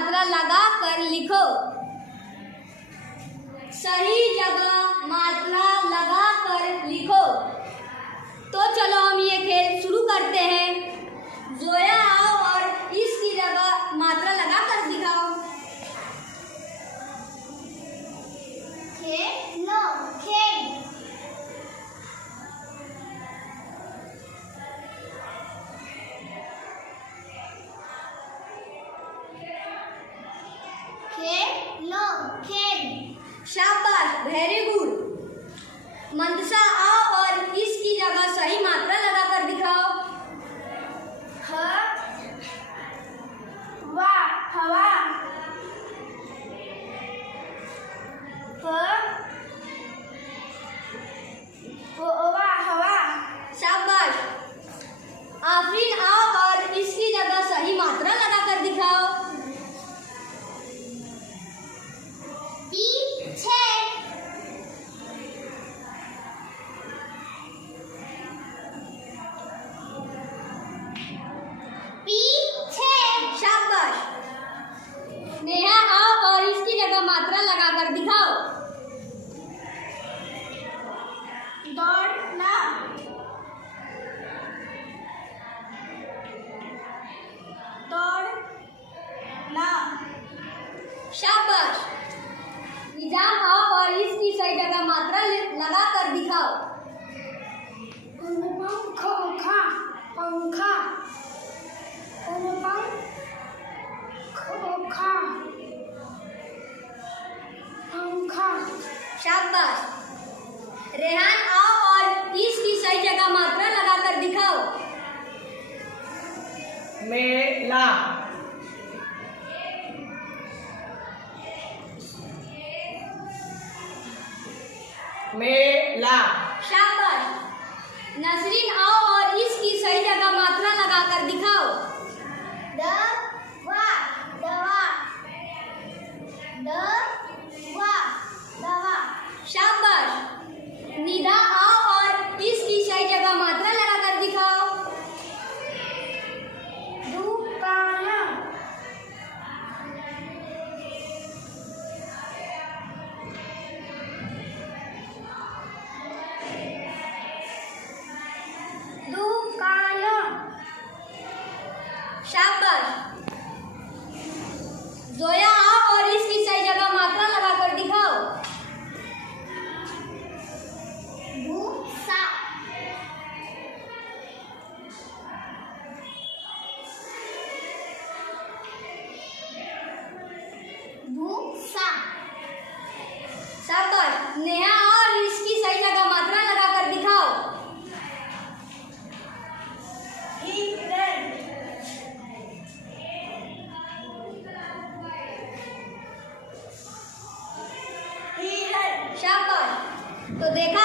मात्रा लगा कर लिखो। सही जगह मात्रा लगा कर लिखो। तो चलो हम ये खेल शुरू करते हैं। जोया आओ और इसकी जगह मात्रा लगा कर दिखाओ। खेलो, खेल। खेलो, खेल। शाबाश, वेरी गुड। मंदसा आओ और इसकी जगह सही मात्रा लगा कर दिखाओ। हवा, हवा। हवा, हवा। शाबाश। आफरीन आओ और इसकी जगह सही मात्रा लगा कर दिखाओ। पीछे, पीछे। शाबाश। नेहा आओ और इसकी जगह मात्रा लगा कर दिखाओ। दौड़ना, दौड़ना। शाबाश। निजाम आओ और इसकी सही जगह मात्रा लगा कर दिखाओ। पंखा, पंखा। पंखा, पंखा। शाबाश। रेहान आओ और इसकी सही जगह मात्रा लगा कर दिखाओ। मेला, मेला। शाबाश। नसरीन आओ और इसकी सही जगह मात्रा लगा कर दिखाओ। दवा, दवा। दवा, दवा। शाबाश। निधा आओ और इसकी सही जगह मात्रा लगा कर दिखाओ। दुकान, दुकान। शाबाश। जोया आओ और इसकी सही जगह मात्रा लगा कर दिखाओ। भूसा, भूसा। शाबाश। नेहा आओ और इसकी सही जगह मात्रा लगा कर दिखाओ। हिरण, हिरण। शाबाश। तो देखा